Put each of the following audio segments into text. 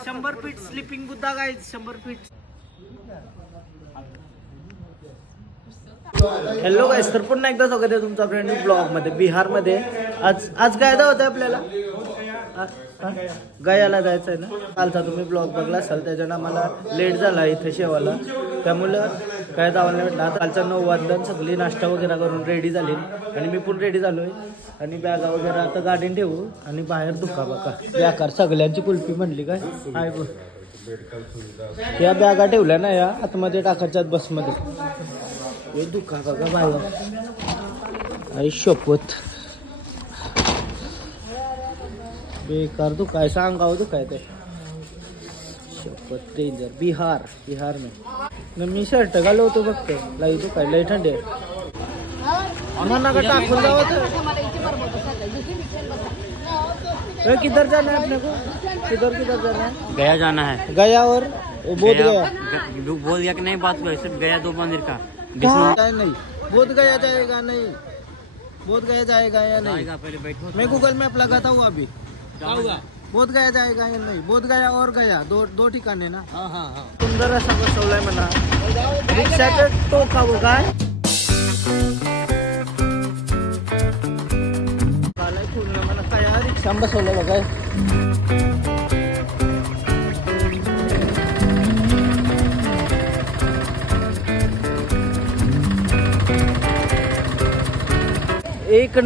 100 feet sleeping Buddha guys 100 feet. Hello guys, तर पुन्हा एकदा स्वागत आहे तुमचा फ्रेंड ब्लॉग मध्ये. बिहार मध्ये आज गायदा होता आपल्याला गयाला जायचंय ना. कालचा तुम्ही ब्लॉग बघला असाल, त्याच्यानं मला लेट झाला इथे शेवाला, त्यामुळं काय जावं नाही म्हटलं. कालचा 9 वाजता सगळी नाश्ता वगैरे करून रेडी झाली आणि मी पण रेडी झालोय आणि बॅगा वगैरे आता गाडीने ठेवू आणि बाहेर दुखा बघा बेकार सगळ्यांची कुल्फी म्हणली काय आहे बघ. या बॅगा ठेवल्या ना या आतमध्ये टाकायच्यात बसमध्ये. हे दुखा बघा बाहेर आई शपथ बेकार दुखाय सांगाव दुखाय ते शपथ डेंजर. बिहार में मी शर्ट घालो होतो फक्त लाई दुखाय लई थंडी नका टाकून जावं. किधर जाना है अपने को? किधर जाना है? गया जाना है. गया और बोध गया कि नहीं बात को सिर्फ गया 2 मंदिर का नहीं. बोध गया जाएगा नहीं, बोध गया जाएगा या नहीं? पहले बैठो, मैं गूगल मैप लगाता हूँ अभी. बोध गया जाएगा या नहीं? बोध गया और गया दो ठिकाणे ना. सुंदर असा बसवलाय म्हणा रिक्षाचा टोका बघा. मला काय रिक्षा बसवलं बघा. एक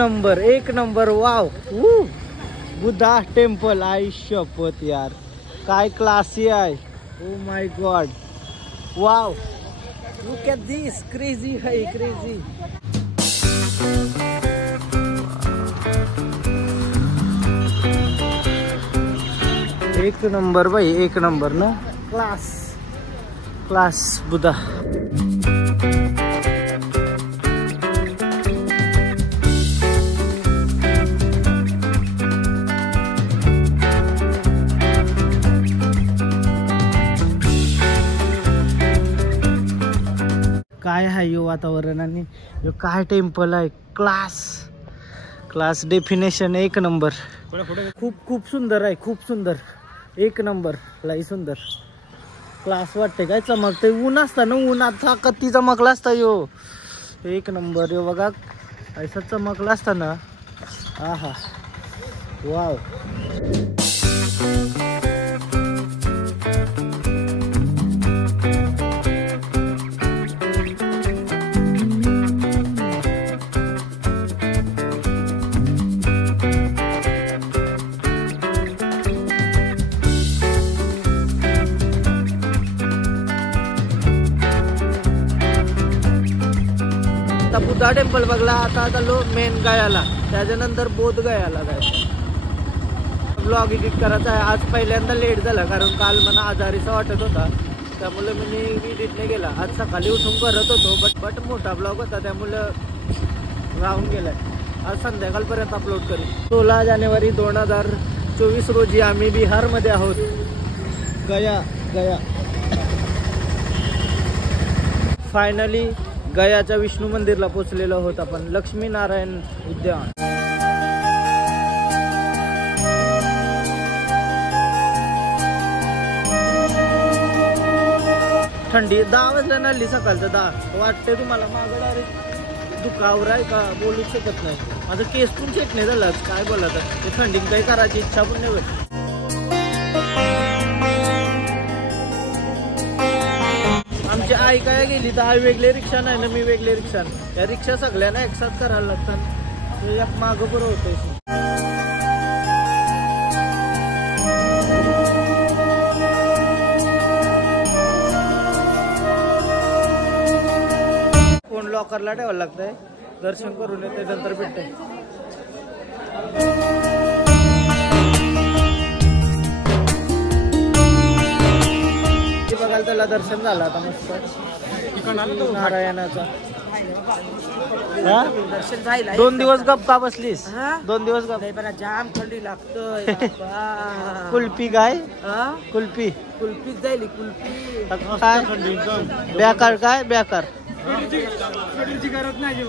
number wow. Buddha temple I शपथ यार काय क्लासी आहे. Oh my God wow look at this crazy है क्रेझी. एक नंबर भाई एक नंबर ना. क्लास बुद्धा. काय आहे यो वातावरण आणि काय टेम्पल आहे. क्लास डेफिनेशन एक नंबर. खूप सुंदर आहे, खूप सुंदर एक नंबर लाई सुंदर. क्लास वाटते काय चमकते. ऊन असता ना, उन्हाचा कत्ती चमकला असता यो. एक नंबर यो बघा ऐसा चमकला असता ना. आहा वाव. बुद्धा टेम्पल बघला. आता चाललो मेन गयाला, त्याच्यानंतर बोध गयाला जायचं. ब्लॉग एडिट करायचा आहे. आज पहिल्यांदा लेट झाला कारण काल मला आजारीचा वाटत होता, त्यामुळे मी एडिट नाही केला. आज सकाळी उठून करत होतो बट मोठा ब्लॉग होता त्यामुळे राहून गेलाय. आज संध्याकाळपर्यंत अपलोड करेन. 16 जानेवारी 2024 रोजी आम्ही बिहारमध्ये आहोत. गया फायनली गयाच्या विष्णू मंदिरला पोहोचलेलो आहोत आपण. लक्ष्मीनारायण उद्यान. थंडी 10 वाजता नाली सकाळचं 10 वाटते तुम्हाला. मागं डायरेक्ट दुखावर आहे का बोलूच शकत नाही. माझं केस पण चेक नाही झालं काय बोलायचं. ते थंडीत काही करायची इच्छा पण नाही होत. आमची आई काय गेली तर आई वेगळे रिक्षा नाही ना, मी वेगळे रिक्षा. या रिक्षा सगळ्यांना एकसाथ करायला लागतात. एक मागं बरं होतंय. फोन लॉकरला ठेवायला लागतंय. दर्शन करून येते नंतर भेटते. बघायला त्याला दर्शन झालं आता मस्त नारायणाचा. दर्शन झालं. 2 दिवस गप्पा बसलीस? 2 दिवस गप्पा. जाम थंडी लागतोय. कुल्फी काय? कुल्फी जाईल. कुल्फी बेकार काय बेकार. गरज नाही.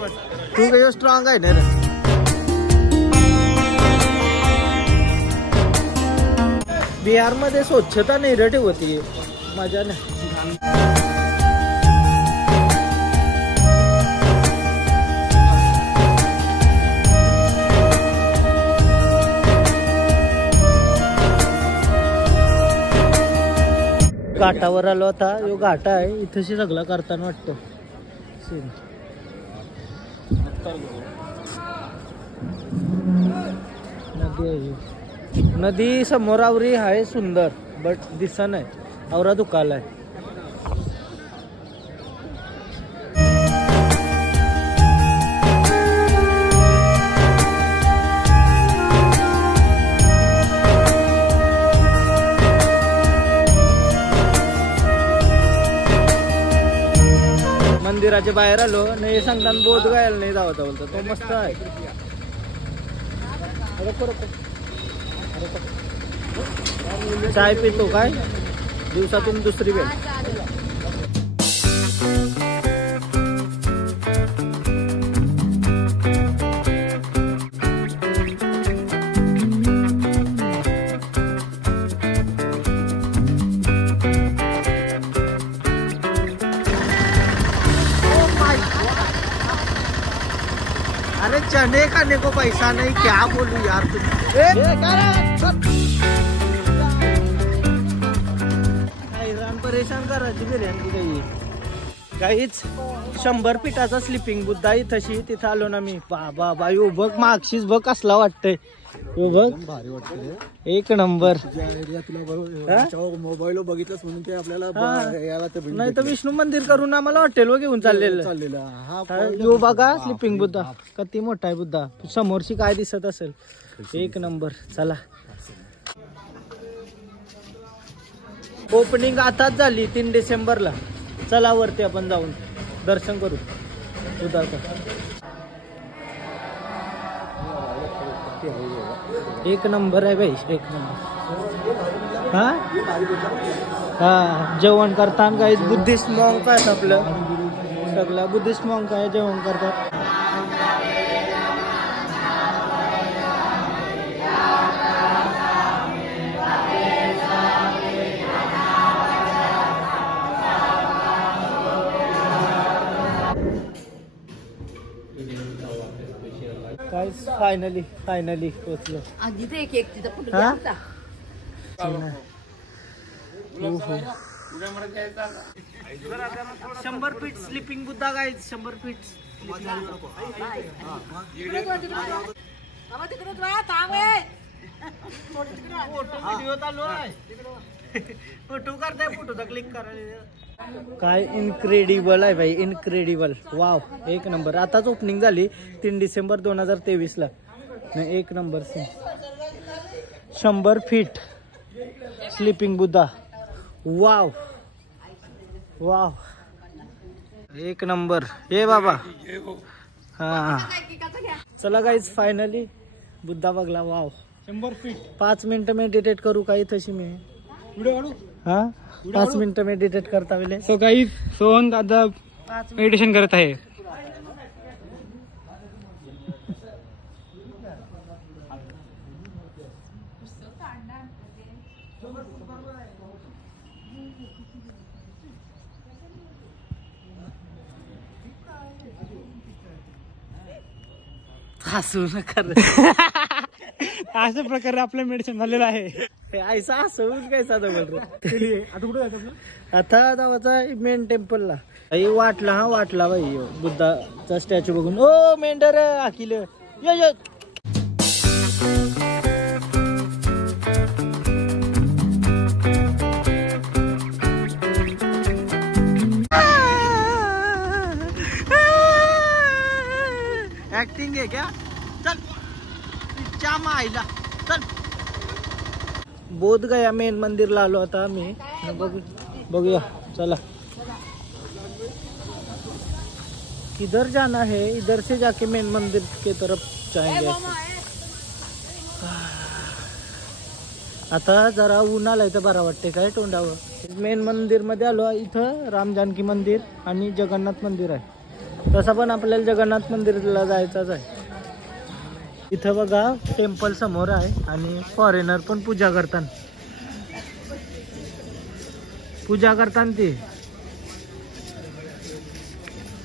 तू काही स्ट्रॉंग आहे ना. बिहारमध्ये स्वच्छता नाही रे ठेवती, मजा नाही. घाटावर आलो आता. यो घाट आहे, इथंशी सगळं करताना वाटतं सीन. नदी आहे, नदी समोर आवरी आहे सुंदर, बट दिसा नाही, आवरा दुखालाय. मंदिराच्या बाहेर आलो नाही सांगताना बोध गायला नाही जावं बोलतो. तो मस्त आहे. चाय पितो काय दिवसातून दुसरी वेळ. अरे चने खाने को पैसा नहीं, क्या बोलूं यार तुम. हैरान परेशान करायची बिर्याणी काही. काहीच 100 पिठाचा स्लिपिंग बुद्धा तशी तिथं आलो ना मी. बाबा बाई बघ मागशीच बघ कसला वाटतंय. बघ भारी वाटतं, एक नंबर. मोबाईल बघितलंच म्हणून ते आपल्याला नाही तर विष्णू मंदिर करून आम्हाला हॉटेलवर घेऊन चाललेलं. यो बघा स्लिपिंग बुद्धा किती मोठा आहे बुद्धा. समोरची काय दिसत असेल. एक नंबर. चला ओपनिंग आताच झाली 3 डिसेंबरला. चला वरती आपण जाऊन दर्शन करू बुद्धाचं. एक नंबर आहे भाई, एक नंबर. हा हा जेवण करताना काही बुद्धिस्ट मॉन्क आहे आपलं. सगळं बुद्धिस्ट मॉन्क आहे जेवण करतात. काय फायनली पोचलो. आधी ते एक तिथं कुठं हा? गेलता? ओहो. 100 फीट स्लिपिंग बुद्धा काय 100 फीट. बाबा तिकडे जा, थांब ए. फोटो व्हिडिओ चालू आहे. फोटो करताय, फोटोचा क्लिक करायला. काय इनक्रेडिबल आहे भाई, इनक्रेडिबल. वाव एक नंबर. आताच ओपनिंग झाली 3 डिसेंबर 2023 ला. एक नंबर scene. 100 feet sleeping Buddha. Wow wow एक नंबर. हे बाबा हा चला गाईज फायनली बुद्धा बघला. Wow 100 feet. 5 मिनिटं मेडिटेट करू काही तशी मी. हा 5 मिनिटं मेडिटेट करता वेळे. सो गाईज सोहन दादा मेडिटेशन करत आहे. हसू नका. अशा प्रकारे आपलं मेडिटेशन झालेलं आहे. ऐसा हसवून काय साधं बोल. आता कुठे जायचं? आता जावाचा मेन टेम्पलला. वाटला हा वाटला बाई बुद्धाचा स्टॅच्यू बघून. ओ मेंढर अखिल ये. ऍक्टिंग आहे क्या? चल च्या मायला चल. बोध गया मेन मंदिरला आलो आता आम्ही. बघूया चला. किधर जाना है, इधर से जाके मेन मंदिर के तरफ जाएंगे. आता जरा ऊन आलाय तर बरा वाटते काय तोंडावर. मेन मंदिर मध्ये आलो. इथं राम जानकी मंदिर आणि जगन्नाथ मंदिर आहे. तसा पण आपल्याला जगन्नाथ मंदिरला जायचंच आहे. इथं बघा टेम्पल समोर आहे आणि फॉरेनर पण पूजा करतात. पूजा करताना ती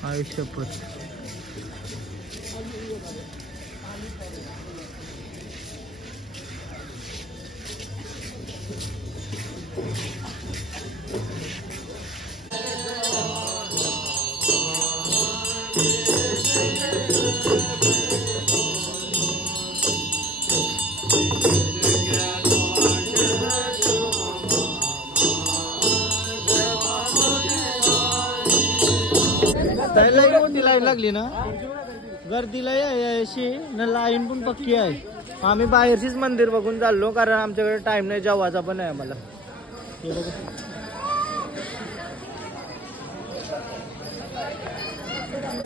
आयुष्यपत. लई मोठी लाईन लागली ना, गर्दीला यायची ना, लाईन पण पक्की आहे. आम्ही बाहेरचीच मंदिर बघून चाललो कारण आमच्याकडे टाइम नाही, जेवायचा पण आहे आम्हाला.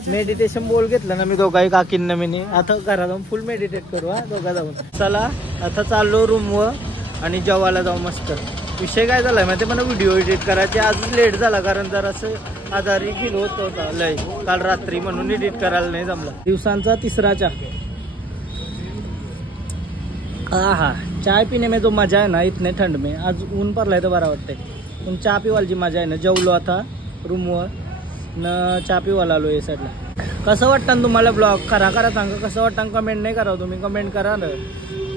मेडिटेशन बोल घेतलं ना मी दोघाही काकींना मी. आता घरात जाऊन फुल मेडिटेट करू हा दोघा जाऊन. चला आता चाललो रूमवर आणि जेवायला जाऊ मस्त. विषय काय झालाय माहिती मला, व्हिडिओ एडिट करायचे आज लेट झाला कारण जरासं आजारी फील होत होता लय काल रात्री, म्हणून एडिट करायला नाही जमला. दिवसांचा तिसरा चहा. हा चाय पिणे में जो मजा आहे ना इतने ठंड में, आज ऊन पडलाय तर बरा वाटतंय. पण चहा पिवायची मजा आहे ना. जेवलो आता रूमवर न, चहा पिवायला आलो या साईडला. कसं वाटतं तुम्हाला ब्लॉग? करा सांगा कसं वाटतं. कमेंट नाही करा तुम्ही, कमेंट करा ना,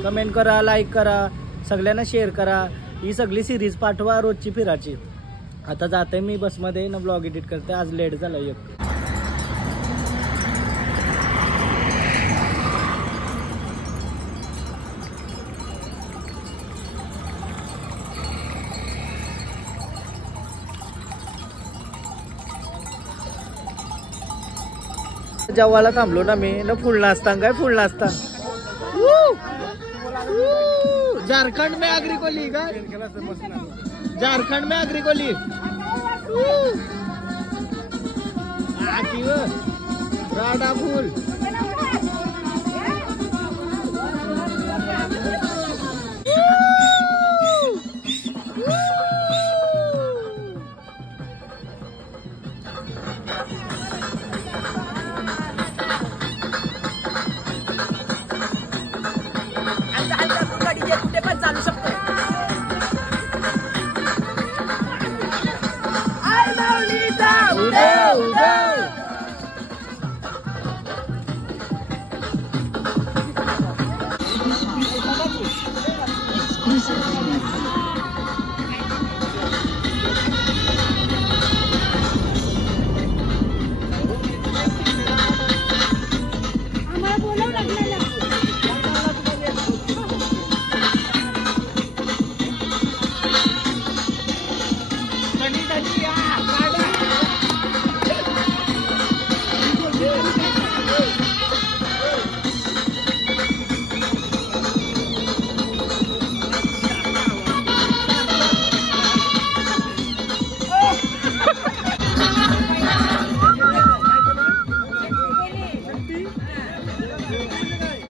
कमेंट करा, लाईक करा, सगळ्यांना शेअर करा. ही सगळी सिरीज पाठवा रोजची फिराची. आता जाते मी बसमध्ये ना, ब्लॉग एडिट करते. आज लेट झाला एक. जेवायला थांबलो ना मी ना, फुल नाचता काय फुल नाचता. झारखंड में अग्रिकोली का, झारखंड में अग्रिकोली राडा फूल.